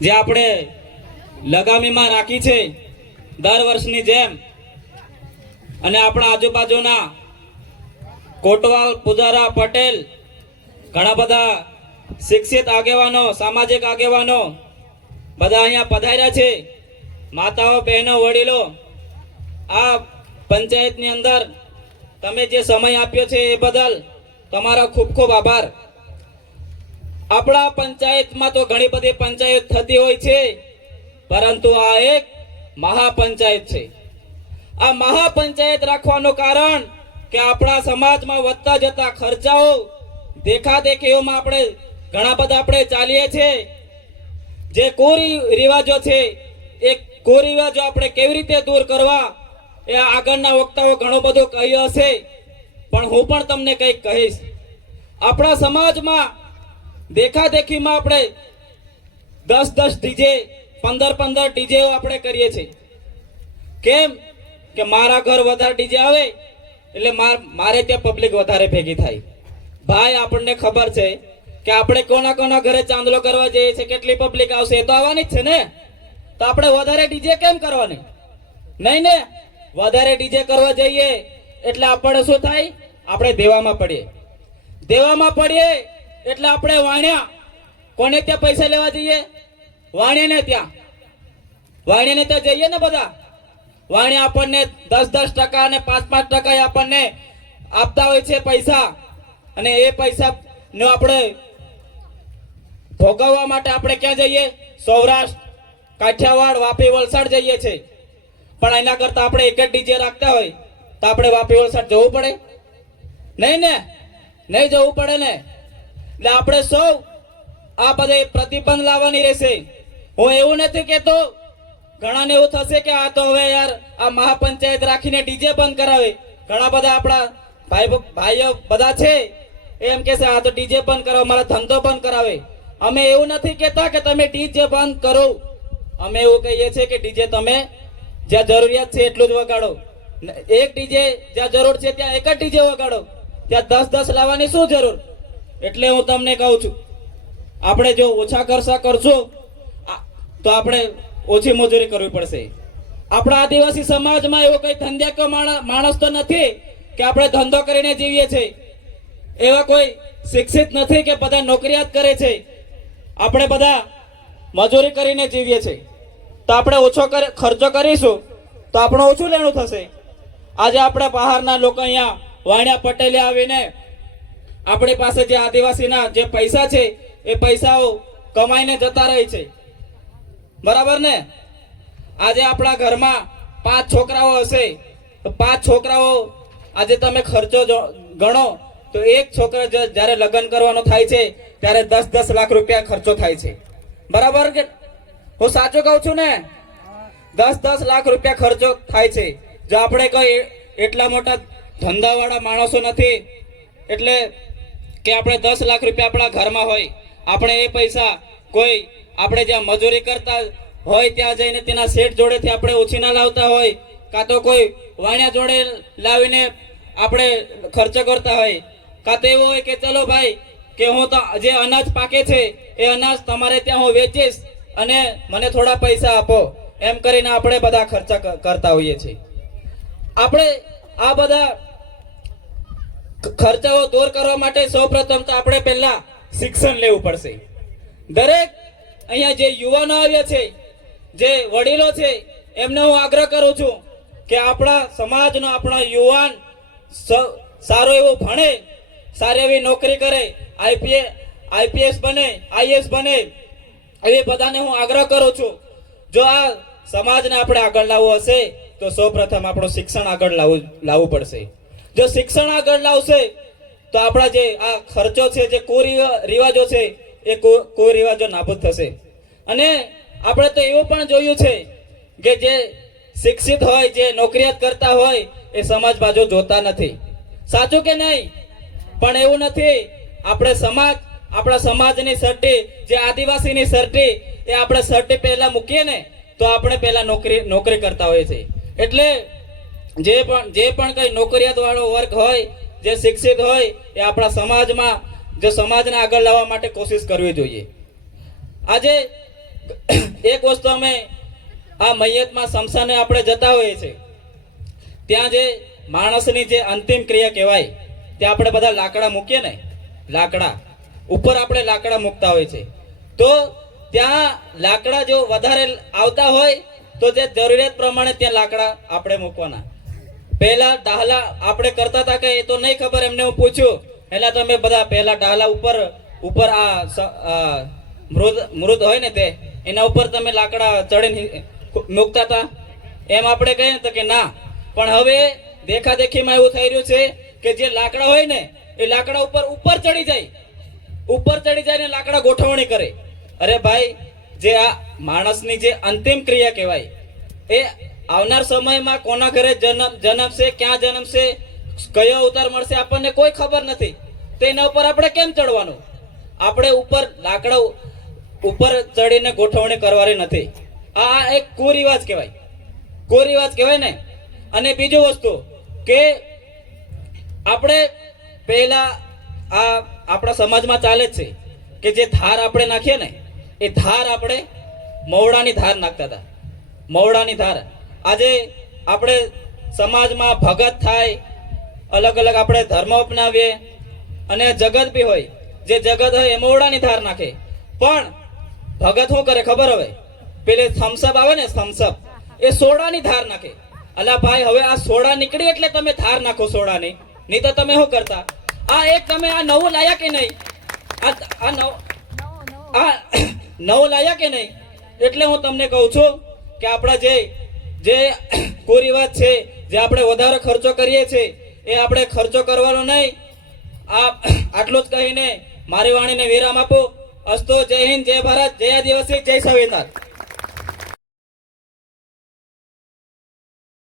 જે આપણે લગામીમાં રાખી છે દર વર્ષની જેમ અને આપણા આજુબાજુના કોટવાલ, પુજારા, પટેલ, ઘણા બધા શિક્ષિત આગેવાનો, સામાજિક આગેવાનો બધા અહીંયા પધાર્યા છે. માતાઓ, બહેનો, વડીલો, આ પંચાયતની અંદર તમે જે સમય આપ્યો છે એ બદલ તમારો ખૂબ ખૂબ આભાર. આપણા પંચાયતમાં તો ઘણી બધી પંચાયત થતી હોય છે, પરંતુ આ એક મહાપંચાયત છે. આ મહાપંચાયત રાખવાનું કારણ કે આપણા સમાજમાં વધતા જતા ખર્ચાઓ દેખાદેખીઓમાં આપણે ઘણા બધા આપણે ચાલીએ છીએ જે રિવાજો છે, એ કોરિવાજો આપણે કેવી રીતે દૂર કરવા, એ આગળના વક્તાઓ ઘણો બધો કહ્યો હશે. પણ હું પણ તમને કંઈક કહીશ. આપણા સમાજમાં દેખાદેખીમાં આપણે દસ દસ ડીજે, પંદર પંદર ડીજે આપણે કરીએ છીએ. કેમ? કે મારા ઘર વધારે ડીજે આવે, એટલે માર- ત્યાં પબ્લિક વધારે ભેગી થાય. ભાઈ, આપણને ખબર છે કે આપણે કોના કોના ઘરે ચાંદલો કરવા જઈએ છીએ, કેટલી પબ્લિક આવશે, એ તો આવવાની જ છે ને? તો આપણે વધારે ડીજે કેમ કરવાની? નહીં ને? વધારે ડીજે કરવા જઈએ, એટલે આપણે શું થાય? આપણે દેવામાં પડીએ. દેવામાં પડીએ એટલે આપણે વાણ્યા. કોને ત્યાં પૈસા લેવા જઈએ? વાણિયાને ત્યાં. વાણિયાને ત્યાં જઈએ ને બધા? વાણિયા આપણને દસ દસ ટકા અને પાંચ પાંચ ટકા આપણને આપતા હોય છે પૈસા. અને એ પૈસા નો આપણે ભોગવવા માટે આપણે ક્યાં જઈએ? સૌરાષ્ટ્ર, કાઠિયાવાડ, વાપી, વલસાડ જઈએ છે. પણ એના કરતાં આપણે એક જ ડીજે રાખતા હોય તો આપણે વાપી, વલસાડ જવું પડે? નહીં ને? નહીં જવું પડે ને? એટલે આપણે સૌ આ બધે પ્રતિબંધ લાવવાની રહેશે. હું એવું નથી કેતો ઘણાને એવું થશે કે આ તો હવે યાર આ મહાપંચાયત રાખીને ડીજે બંધ કરાવે. ઘણા બધા આપણા ભાઈ ભાઈઓ બધા છે, એમ કે આ તો ડીજે બંધ કરાવે, મારો ધંધો બંધ કરાવે. અમે એવું નથી કહેતા કે તમે ડીજે બંધ કરો. અમે એવું કહીએ છીએ કે ડીજે તમે જ્યાં જરૂરિયાત છે એટલું જ વગાડો. એક ડીજે જ્યાં જરૂર છે ત્યાં એક જ ડીજે વગાડો. ત્યાં દસ દસ લાવવાની શું જરૂર? એટલે હું તમને કહું છું, આપણે જો ઓછા ખર્ચા કરશું તો આપણે ઓછી મજૂરી કરવી પડશે. આપણા આદિવાસી સમાજમાં એવો કઈ ધંધ્યાકો માણ- માણસ તો નથી કે આપણે ધંધો કરીને જીવીએ છીએ એવા કોઈ શિક્ષિત નથી કે બધા નોકરિયાત કરે છે. આપણે બધા મજૂરી કરીને જીવીએ છીએ તો આપણે ઓછો ખર્ચો કરીશું, તો આપણું ઓછું લેણું થશે. આજે આપણે બહારના લોકો અહીંયા વાણિયા પટેલે આવીને આપણી પાસે જે આદિવાસીના જે પૈસા છે, એ પૈસાઓ કમાઈને જતા રહે છે. બરાબર ને? આજે આપણા ઘરમાં પાંચ છોકરાઓ હશે પાંચ છોકરાઓ આજે તમે ખર્ચો ગણો, તો એક છોકરા જ્યારે લગ્ન કરવાનો થાય છે, ત્યારે દસ દસ લાખ રૂપિયા ખર્ચો થાય છે. બરાબર કે? હું સાચું કહું છું ને? દસ દસ લાખ રૂપિયા ખર્ચો થાય છે. જો આપણે કોઈ એટલા મોટા ધંધાવાળા માણસો નથી, એટલે કે આપણે દસ લાખ રૂપિયા આપણા ઘરમાં હોય, આપણે એ પૈસા કોઈ આપણે જ્યાં મજૂરી કરતા હોય ત્યાં જઈને તેના શેઠ જોડેથી આપણે ઉછીના લાવતા હોય, કાં તો કોઈ વાણિયા જોડે લાવીને આપણે ખર્ચો કરતા હોય, કાં તો એવું હોય કે ચલો ભાઈ, કે હું તો જે અનાજ પાકે છે, એ અનાજ તમારે ત્યાં હું વેચીશ અને મને થોડા પૈસા આપો. એમ કરીને આપણે બધા ખર્ચા કરતા હોઈએ છીએ. આપણે આ બધા ખર્ચાઓ દૂર કરવા માટે સૌપ્રથમ તો આપણે પહેલા શિક્ષણ લેવું પડશે. દરેક અહીંયા જે યુવાનો આવ્યા છે, જે વડીલો છે, એમને હું આગ્રહ કરું છું કે આપણા સમાજનો આપણા યુવાન સારો એવો ભણે, સારી એવી નોકરી કરે, આઈપીએ, આઈપીએસ બને, આઈએસ બને, એવી બધાને હું આગ્રહ કરું છું. જો આ સમાજને આપણે આગળ લાવવું હશે, તો સૌપ્રથમ આપણું શિક્ષણ આગળ લાવવું લાવવું પડશે. જો શિક્ષણ આગળ લાવશે, તો આપણા જે આ ખર્ચો છે, જે રિવાજો છે, એ કુરિવાજો નાબૂદ થશે. અને આપણે તો એવું પણ જોયું છે કે જે શિક્ષિત હોય, જે નોકરિયાત કરતા હોય, એ સમાજ બાજુ જોતા નથી. સાચું કે નહીં? પણ એવું નથી. આપણે સમાજ, આપણા સમાજની સર્ટી, જે આદિવાસીની સર્ટી, એ આપણે સર્ટી પહેલા મૂકીએ ને, તો આપણે પહેલા નોકરી નોકરી કરતા હોઈએ છીએ. એટલે જે પણ જે પણ કઈ નોકરિયાત વાળો વર્ગ હોય, જે શિક્ષિત હોય, એ આપણા સમાજમાં, જે સમાજને આગળ લાવવા માટે કોશિશ કરવી જોઈએ. આજે એક વસ્તુ અમે આ મૈયતમાં શમશાને આપણે જતા હોઈએ છીએ. ત્યાં જે માણસની જે અંતિમ ક્રિયા કહેવાય, ત્યાં આપણે બધા લાકડા મૂકીએ ને, લાકડા. ઉપર આપણે લાકડા મૂકતા હોય છે તો ત્યાં લાકડા જો વધારે આવતા હોય, તો જે જરૂરિયાત પ્રમાણે ત્યાં લાકડા આપણે મૂકવાના. પહેલા ડાહલા આપણે કરતા હતા કે એ તો નહીં ખબર એમને હું પૂછ્યું એટલે તો મેં બધા પહેલા ડાહલા ઉપર ઉપર આ મૃદ મૃદ હોય ને તે, એના ઉપર તમે લાકડા ચડીને મૂકતા હતા. એમ આપણે કહીએ તો કે ના. પણ હવે દેખા દેખીમાં એવું થઈ રહ્યું છે કે જે લાકડા હોય ને, એ લાકડા ઉપર ઉપર ચડી જાય. ઉપર ચડી જાય ને લાકડા ગોઠવણી કરે. અરે ભાઈ, જે આ માણસની જે અંતિમ ક્રિયા કહેવાય, એ આવનાર સમયમાં કોના ઘરે જન્મ જન્મશે, ક્યાં જન્મશે, કયો અવતાર મળશે, આપણને કોઈ ખબર નથી. તો એના ઉપર આપણે કેમ ચડવાનું? આપણે ઉપર લાકડા ઉપર ચડીને ગોઠવણી કરવાની નથી. આ એક કુરિવાજ કહેવાય. કુરિવાજ કહેવાય ને? અને બીજું વસ્તુ કે આપણે પહેલા આ આપણા સમાજમાં ચાલે જ છે કે જે ધાર આપણે નાખીએ ને, એ ધાર આપણે મવડાની ધાર નાખતા હતા. મવડાની ધાર. આજે આપણે સમાજમાં ભગત થાય, અલગ અલગ આપણે ધર્મ અપનાવીએ, અને જગત બી હોય, જે જગત હોય એ મવડાની ધાર નાખે. પણ ભગત શું કરે ખબર હવે? પેલે થમ્સઅપ આવે ને થમ્સઅપ એ સોડાની ધાર નાખે. અલા ભાઈ, હવે આ સોડા નીકળી એટલે તમે ધાર નાખો સોડાની. નહીં તો તમે શું કરતા? આ એક તમે આ નવું લાયા કે નહીં? આ આ નવ, આ નવું લાયા કે નહીં? એટલે હું તમને કહું છું કે આપણા જે જે કુરિવાજ છે, જે આપણે વધારે ખર્ચો કરીએ છીએ, એ આપણે ખર્ચો કરવાનો નહીં. આ આટલું જ કહીને મારી વાણીને વિરામ આપો. અસ્તો જય હિન્દ, જય ભારત, જય આદિવાસી, જય સંવિધાન.